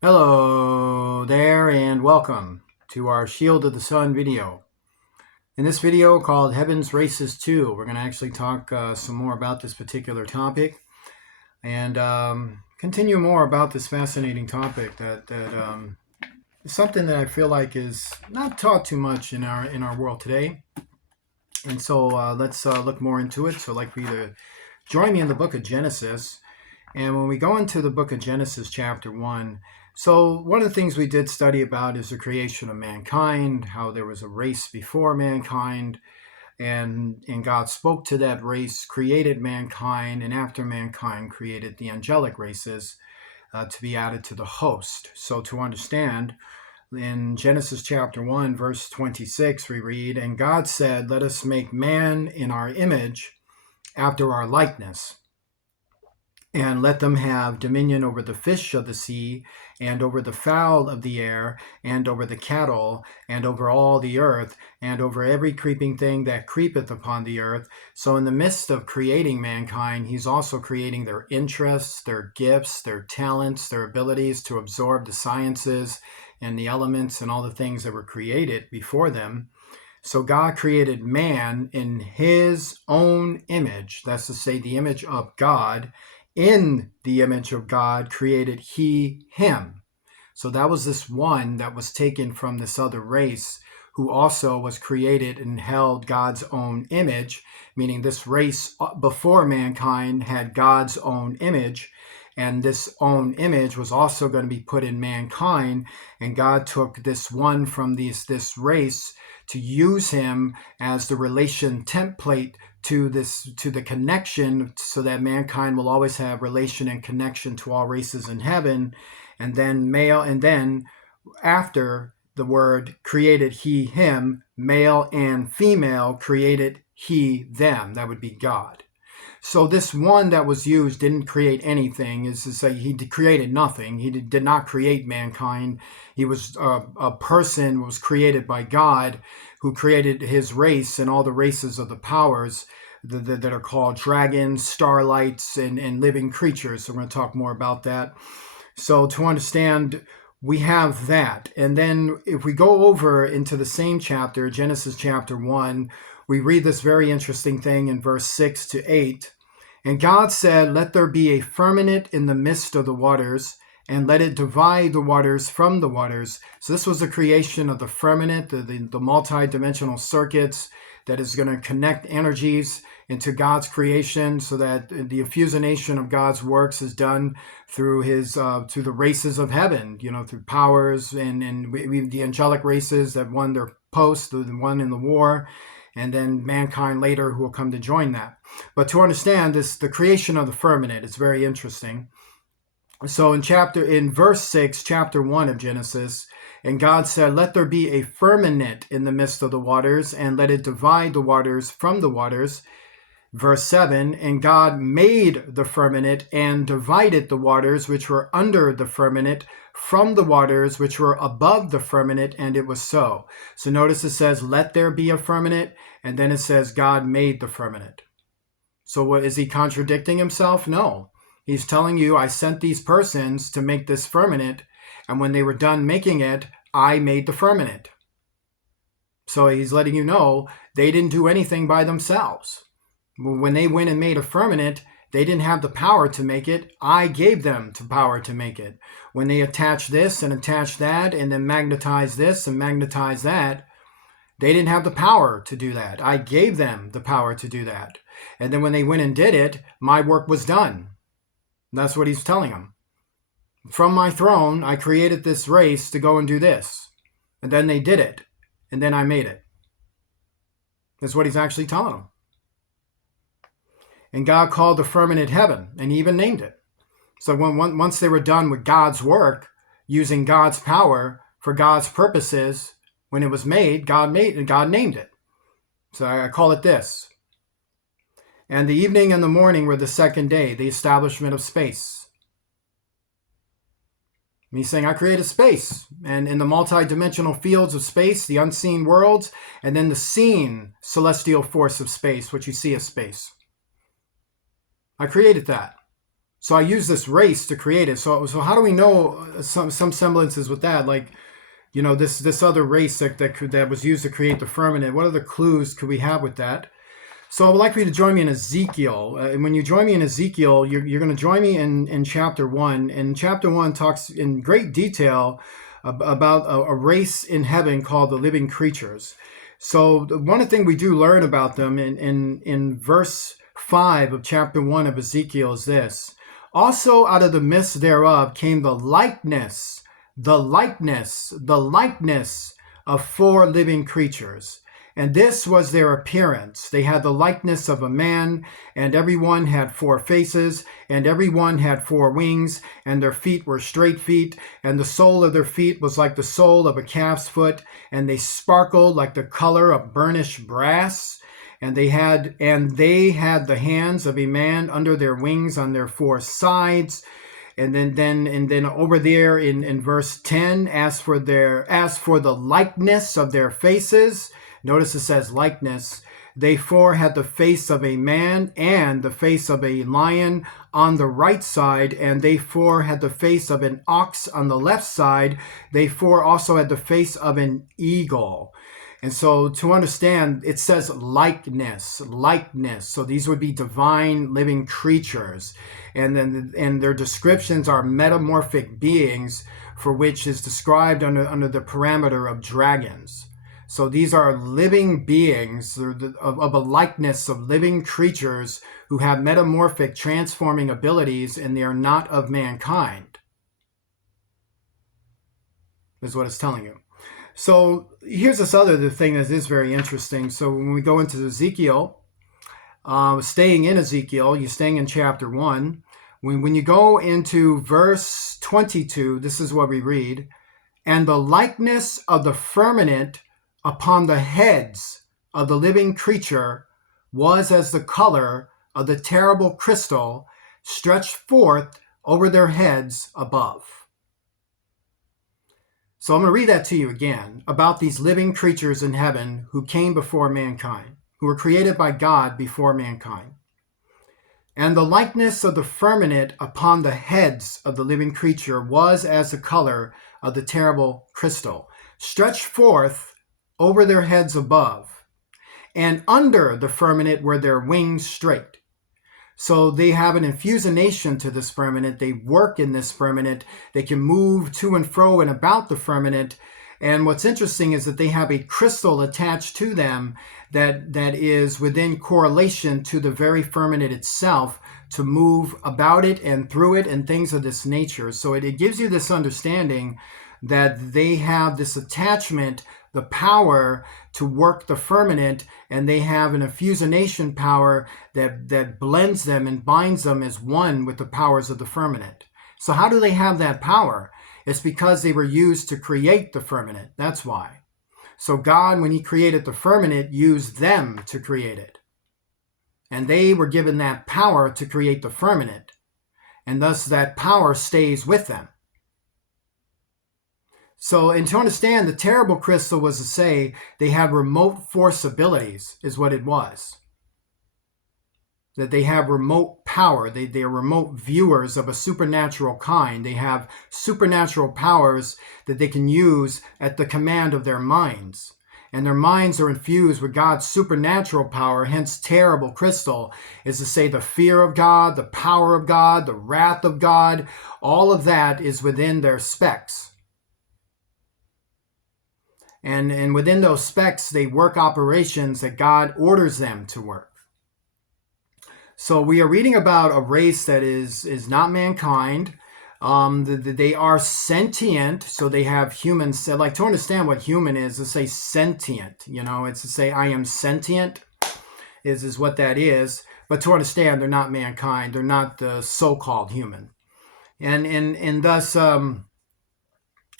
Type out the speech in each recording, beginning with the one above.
Hello there and welcome to our Shield of the Sun video. In this video called Heaven's Races 2, we're going to actually talk some more about this particular topic and continue more about this fascinating topic that is something that I feel like is not taught too much in our world today. And so let's look more into it. So I'd like for you to join me in the book of Genesis. And when we go into the book of Genesis, chapter 1, so one of the things we did study about is the creation of mankind, how there was a race before mankind, and God spoke to that race, created mankind, and after mankind created the angelic races to be added to the host. So to understand, in Genesis chapter 1, verse 26, we read, "And God said, let us make man in our image, after our likeness, and let them have dominion over the fish of the sea, and over the fowl of the air, and over the cattle, and over all the earth, and over every creeping thing that creepeth upon the earth." So in the midst of creating mankind, he's also creating their interests, their gifts, their talents, their abilities to absorb the sciences and the elements and all the things that were created before them. So God created man in his own image. That's to say, the image of God. In the image of God created he him. So that was this one that was taken from this other race who also was created and held God's own image, meaning this race before mankind had God's own image. And this own image was also going to be put in mankind. And God took this one from this race to use him as the relation template to the connection, so that mankind will always have relation and connection to all races in heaven. And then male, and then after the word created he him, male and female created he them. That would be God. So this one that was used didn't create anything. Is to say, he created nothing. He did not create mankind. He was a person was created by God, who created his race and all the races of the powers that are called dragons, starlights, and living creatures. So we're going to talk more about that. So to understand, we have that. And then if we go over into the same chapter, Genesis chapter 1, we read this very interesting thing in verse 6 to 8. "And God said, let there be a firmament in the midst of the waters, and let it divide the waters from the waters." So this was the creation of the firmament, the multi-dimensional circuits that is going to connect energies into God's creation, so that the infusionation of God's works is done through through the races of heaven, through powers and the angelic races that won their post, the one in the war, and then mankind later who will come to join that. But to understand this, the creation of the firmament is very interesting. So in verse 6, chapter 1 of Genesis, "And God said, let there be a firmament in the midst of the waters, and let it divide the waters from the waters." Verse 7, "And God made the firmament and divided the waters which were under the firmament from the waters which were above the firmament, and it was so." So notice it says, let there be a firmament, and then it says God made the firmament. So what is he contradicting himself? No. He's telling you, I sent these persons to make this firmament, and when they were done making it, I made the firmament. So he's letting you know they didn't do anything by themselves. When they went and made a firmament, they didn't have the power to make it. I gave them the power to make it. When they attach this and attach that, and then magnetize this and magnetize that, they didn't have the power to do that. I gave them the power to do that. And then when they went and did it, my work was done. That's what he's telling them. From my throne, I created this race to go and do this. And then they did it. And then I made it. That's what he's actually telling them. And God called the firmament heaven, and he even named it. So once they were done with God's work, using God's power for God's purposes, when it was made, God named it. So I call it this. "And the evening and the morning were the second day," the establishment of space. And he's saying, I created space, and in the multi-dimensional fields of space, the unseen worlds, and then the seen celestial force of space, what you see as space. I created that. So I use this race to create it. So how do we know some semblances with that? Like, this other race that was used to create the firmament. What other clues could we have with that? So I would like for you to join me in Ezekiel. And when you join me in Ezekiel, you're going to join me in chapter 1. And chapter 1 talks in great detail about a race in heaven called the living creatures. So one thing we do learn about them in verse 5 of chapter 1 of Ezekiel is this. Also out of the midst thereof came the likeness of 4 living creatures. And this was their appearance. They had the likeness of a man, and every one had 4 faces, and every one had 4 wings, and their feet were straight feet, and the sole of their feet was like the sole of a calf's foot, and they sparkled like the color of burnished brass. And they had the hands of a man under their wings on their 4 sides. And then over there in verse 10, as for the likeness of their faces, notice it says likeness. They 4 had the face of a man and the face of a lion on the right side, and they 4 had the face of an ox on the left side. They 4 also had the face of an eagle. And so to understand, it says likeness. So these would be divine living creatures. And their descriptions are metamorphic beings, for which is described under the parameter of dragons. So these are living beings of a likeness of living creatures who have metamorphic transforming abilities, and they are not of mankind, is what it's telling you. So here's this other thing that is very interesting. So when we go into Ezekiel, staying in Ezekiel, you're staying in chapter 1. When you go into verse 22, this is what we read. And the likeness of the firmament upon the heads of the living creature was as the color of the terrible crystal stretched forth over their heads above. So I'm going to read that to you again about these living creatures in heaven who came before mankind, who were created by God before mankind. And the likeness of the firmament upon the heads of the living creature was as the color of the terrible crystal, stretched forth over their heads above. And under the firmament were their wings straight. So they have an infusionation to this firmament. They work in this firmament. They can move to and fro and about the firmament. And what's interesting is that they have a crystal attached to them that is within correlation to the very firmament itself to move about it and through it and things of this nature. So it gives you this understanding that they have this attachment, the power to work the firmament, and they have an infusionation power that blends them and binds them as one with the powers of the firmament. So how do they have that power? It's because they were used to create the firmament. That's why. So God, when he created the firmament, used them to create it. And they were given that power to create the firmament. And thus that power stays with them. So, and to understand, the terrible crystal was to say they had remote force abilities, is what it was. That they have remote power. They are remote viewers of a supernatural kind. They have supernatural powers that they can use at the command of their minds. And their minds are infused with God's supernatural power, hence terrible crystal, is to say the fear of God, the power of God, the wrath of God, all of that is within their specs. And within those specs, they work operations that God orders them to work. So we are reading about a race that is not mankind. They are sentient, so they have humans. Like, to understand what human is to say sentient. It's to say I am sentient is what that is. But to understand, they're not mankind. They're not the so-called human. And thus...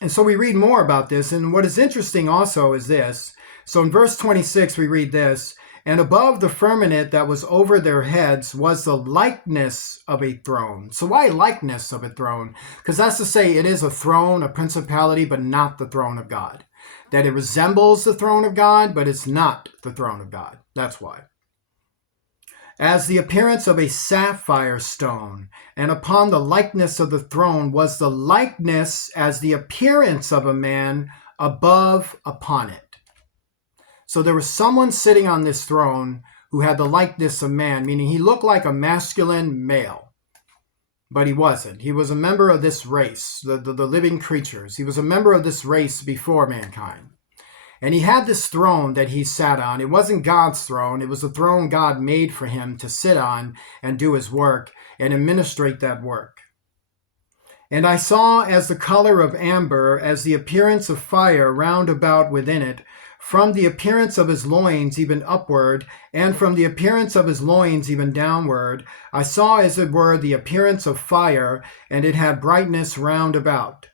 And so we read more about this. And what is interesting also is this. So in verse 26, we read this. And above the firmament that was over their heads was the likeness of a throne. So why likeness of a throne? Because that's to say it is a throne, a principality, but not the throne of God. That it resembles the throne of God, but it's not the throne of God. That's why. as the appearance of a sapphire stone, and upon the likeness of the throne was the likeness as the appearance of a man above upon it. So there was someone sitting on this throne who had the likeness of man, meaning he looked like a masculine male, but he wasn't. He was a member of this race, the living creatures. He was a member of this race before mankind. And he had this throne that he sat on. It wasn't God's throne. It was the throne God made for him to sit on and do his work and administrate that work. And I saw as the color of amber, as the appearance of fire round about within it, from the appearance of his loins even upward, and from the appearance of his loins even downward. I saw as it were the appearance of fire, and it had brightness round about.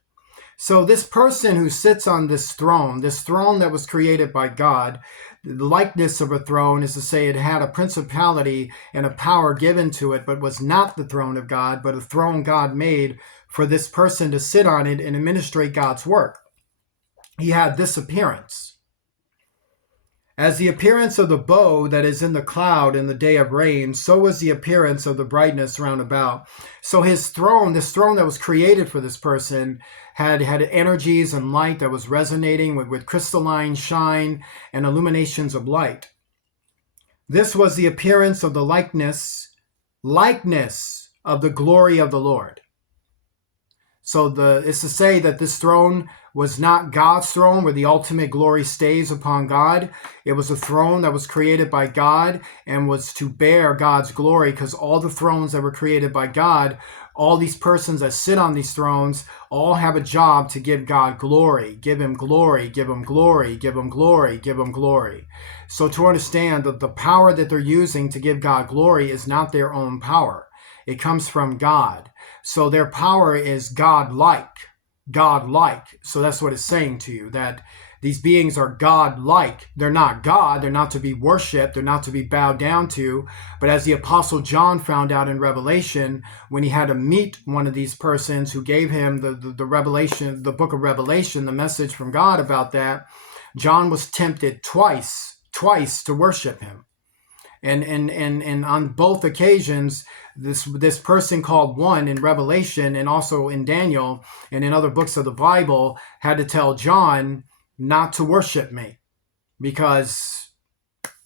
So this person who sits on this throne that was created by God, the likeness of a throne is to say it had a principality and a power given to it, but was not the throne of God, but a throne God made for this person to sit on it and administrate God's work. He had this appearance. As the appearance of the bow that is in the cloud in the day of rain, so was the appearance of the brightness round about. So his throne, this throne that was created for this person, had energies and light that was resonating with crystalline shine and illuminations of light. This was the appearance of the likeness of the glory of the Lord. So it's to say that this throne was not God's throne where the ultimate glory stays upon God. It was a throne that was created by God and was to bear God's glory, because all the thrones that were created by God, all these persons that sit on these thrones all have a job to give God glory, give him glory, give him glory, give him glory, give him glory. So to understand that the power that they're using to give God glory is not their own power. It comes from God. So their power is godlike. So that's what it's saying to you, that these beings are godlike. They're not God. They're not to be worshipped. They're not to be bowed down to. But as the Apostle John found out in Revelation, when he had to meet one of these persons who gave him the revelation, the book of Revelation, the message from God about that, John was tempted twice to worship him. And on both occasions, this person called one in Revelation and also in Daniel and in other books of the Bible had to tell John not to worship me, because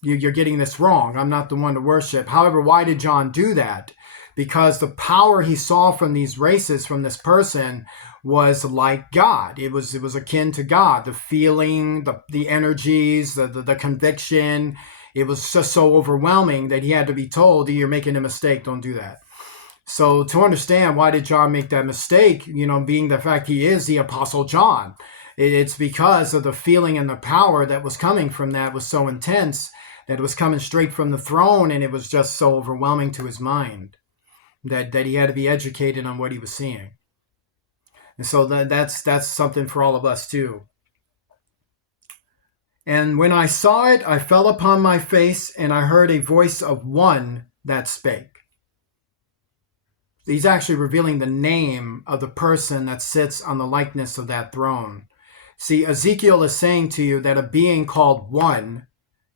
you're getting this wrong. I'm not the one to worship. However, why did John do that? Because the power he saw from these races, from this person, was like God. It was akin to God. The feeling, the energies, the conviction. It was just so overwhelming that he had to be told, you're making a mistake, don't do that. So to understand why did John make that mistake, being the fact he is the Apostle John, it's because of the feeling and the power that was coming from that was so intense that it was coming straight from the throne, and it was just so overwhelming to his mind that he had to be educated on what he was seeing. And so that's something for all of us too. And when I saw it, I fell upon my face, and I heard a voice of one that spake. He's actually revealing the name of the person that sits on the likeness of that throne. See, Ezekiel is saying to you that a being called One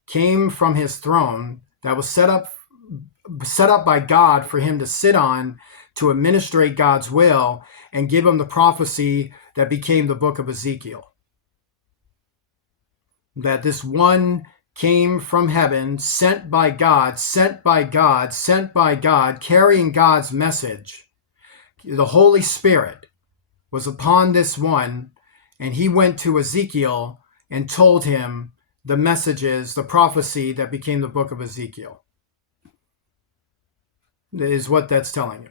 came from his throne that was set up by God for him to sit on, to administrate God's will and give him the prophecy that became the book of Ezekiel. That this one came from heaven, sent by God, carrying God's message. The Holy Spirit was upon this one, and he went to Ezekiel and told him the messages, the prophecy that became the book of Ezekiel. That is what that's telling you.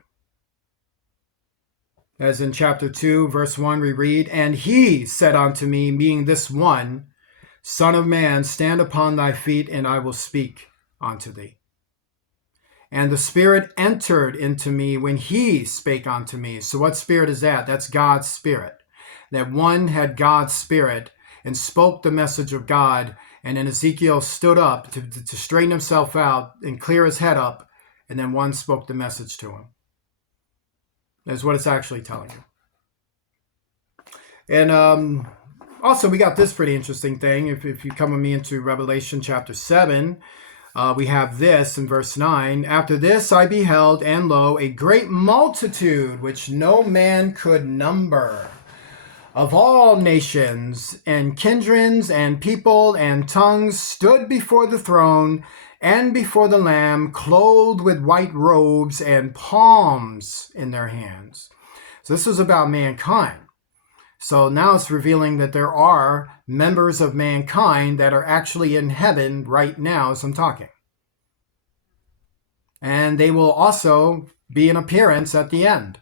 As in chapter 2, verse 1, we read, and he said unto me, being this one, Son of man, stand upon thy feet, and I will speak unto thee. And the Spirit entered into me when he spake unto me. So what spirit is that? That's God's Spirit. That one had God's Spirit and spoke the message of God, and then Ezekiel stood up to straighten himself out and clear his head up, and then one spoke the message to him. That's what it's actually telling you. And also, we got this pretty interesting thing. If you come with me into Revelation chapter 7, we have this in verse 9. After this I beheld, and lo, a great multitude, which no man could number, of all nations and kindreds and people and tongues, stood before the throne and before the Lamb, clothed with white robes and palms in their hands. So this was about mankind. So now it's revealing that there are members of mankind that are actually in heaven right now as I'm talking. And they will also be in appearance at the end.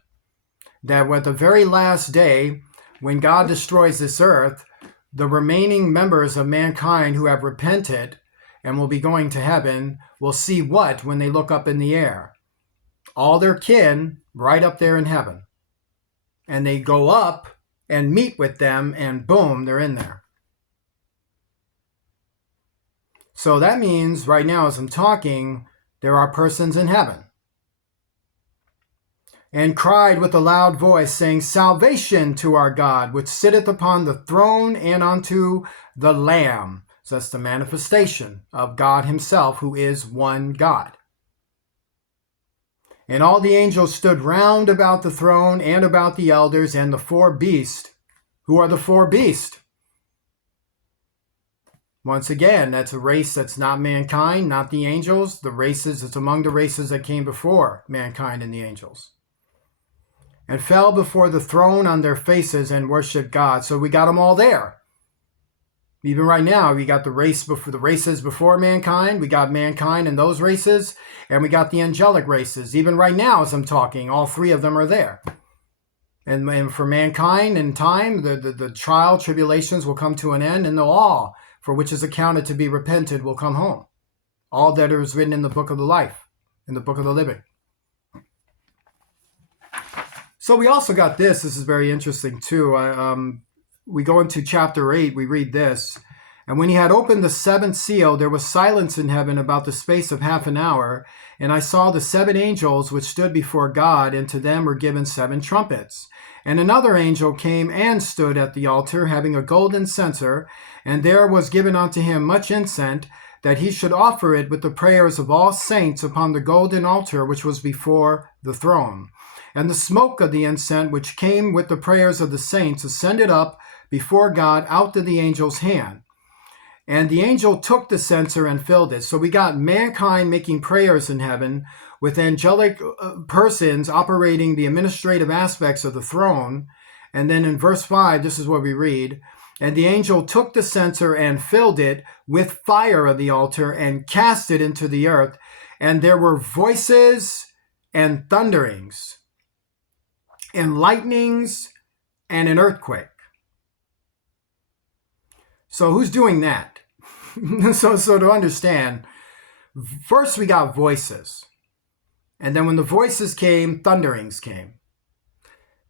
That at the very last day, when God destroys this earth, the remaining members of mankind who have repented and will be going to heaven will see what when they look up in the air? All their kin right up there in heaven. And they go up and meet with them, and boom, they're in there. So that means right now as I'm talking, there are persons in heaven. And cried with a loud voice, saying, Salvation to our God, which sitteth upon the throne and unto the Lamb. So that's the manifestation of God himself, who is one God. And all the angels stood round about the throne and about the elders and the four beasts. Who are the four beasts? Once again, that's a race that's not mankind, not the angels. The races, it's among the races that came before mankind and the angels. And fell before the throne on their faces and worshiped God. So we got them all there. Even right now, we got the races before mankind. We got mankind in those races, and we got the angelic races. Even right now, as I'm talking, all three of them are there. And for mankind in time, the trial, tribulations will come to an end, and they'll all, for which is accounted to be repented, will come home. All that is written in the book of the life, in the book of the living. So we also got this. This is very interesting too. We go into chapter 8, we read this. And when he had opened the seventh seal, there was silence in heaven about the space of half an hour. And I saw the seven angels which stood before God, and to them were given seven trumpets. And another angel came and stood at the altar, having a golden censer, and there was given unto him much incense, that he should offer it with the prayers of all saints upon the golden altar which was before the throne. And the smoke of the incense which came with the prayers of the saints ascended up before God out of the angel's hand. And the angel took the censer and filled it. So we got mankind making prayers in heaven with angelic persons operating the administrative aspects of the throne. And then in verse 5, this is what we read. And the angel took the censer and filled it with fire of the altar and cast it into the earth. And there were voices and thunderings and lightnings and an earthquake. So who's doing that? so to understand, first we got voices. And then when the voices came, thunderings came.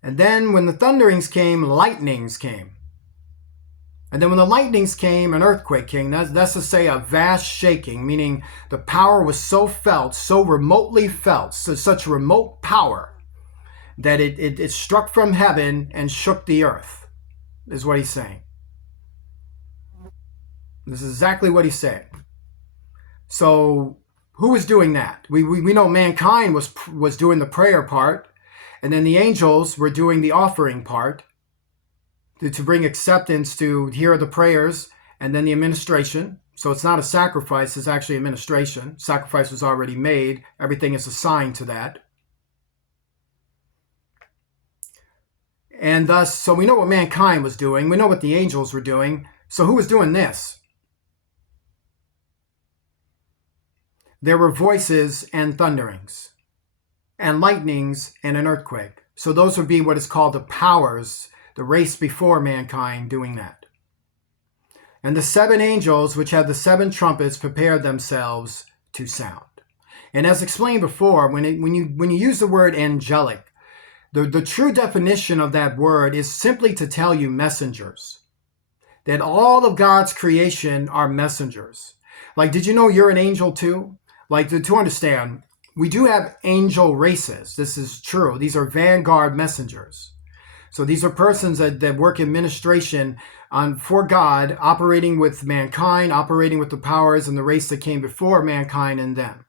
And then when the thunderings came, lightnings came. And then when the lightnings came, an earthquake came. That's to say a vast shaking, meaning the power was so felt, so remotely felt, such remote power, that it struck from heaven and shook the earth, is what he's saying. This is exactly what he's saying. So who was doing that? We know mankind was doing the prayer part, and then the angels were doing the offering part to bring acceptance, to hear the prayers, and then the administration. So it's not a sacrifice, it's actually administration. Sacrifice was already made. Everything is assigned to that. And thus, so we know what mankind was doing. We know what the angels were doing. So who was doing this? There were voices and thunderings and lightnings and an earthquake. So those would be what is called the powers, the race before mankind doing that. And the seven angels, which had the seven trumpets, prepared themselves to sound. And as explained before, when you use the word angelic, the true definition of that word is simply to tell you messengers. That all of God's creation are messengers. Like, did you know you're an angel too? Like, to understand, we do have angel races. This is true. These are vanguard messengers. So these are persons that work in ministration for God, operating with mankind, operating with the powers and the race that came before mankind and them.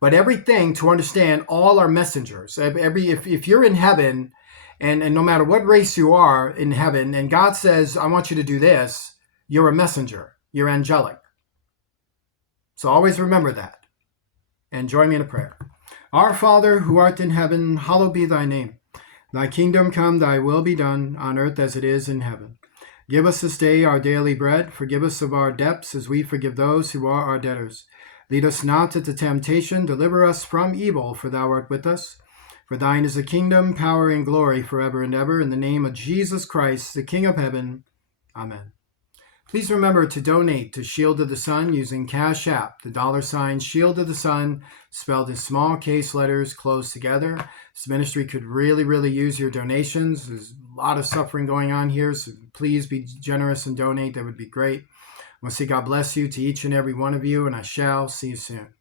But everything to understand, all are messengers. If you're in heaven, and no matter what race you are in heaven, and God says, I want you to do this, you're a messenger. You're angelic. So always remember that. And join me in a prayer. Our Father, who art in heaven, hallowed be thy name. Thy kingdom come, thy will be done, on earth as it is in heaven. Give us this day our daily bread. Forgive us of our debts, as we forgive those who are our debtors. Lead us not into temptation. Deliver us from evil, for thou art with us. For thine is the kingdom, power, and glory forever and ever. In the name of Jesus Christ, the King of heaven. Amen. Please remember to donate to Shield of the Sun using Cash App, the $ Shield of the Sun, spelled in small case letters closed together. This ministry could really use your donations. There's a lot of suffering going on here, so please be generous and donate. That would be great. We'll say God bless you to each and every one of you, and I shall see you soon.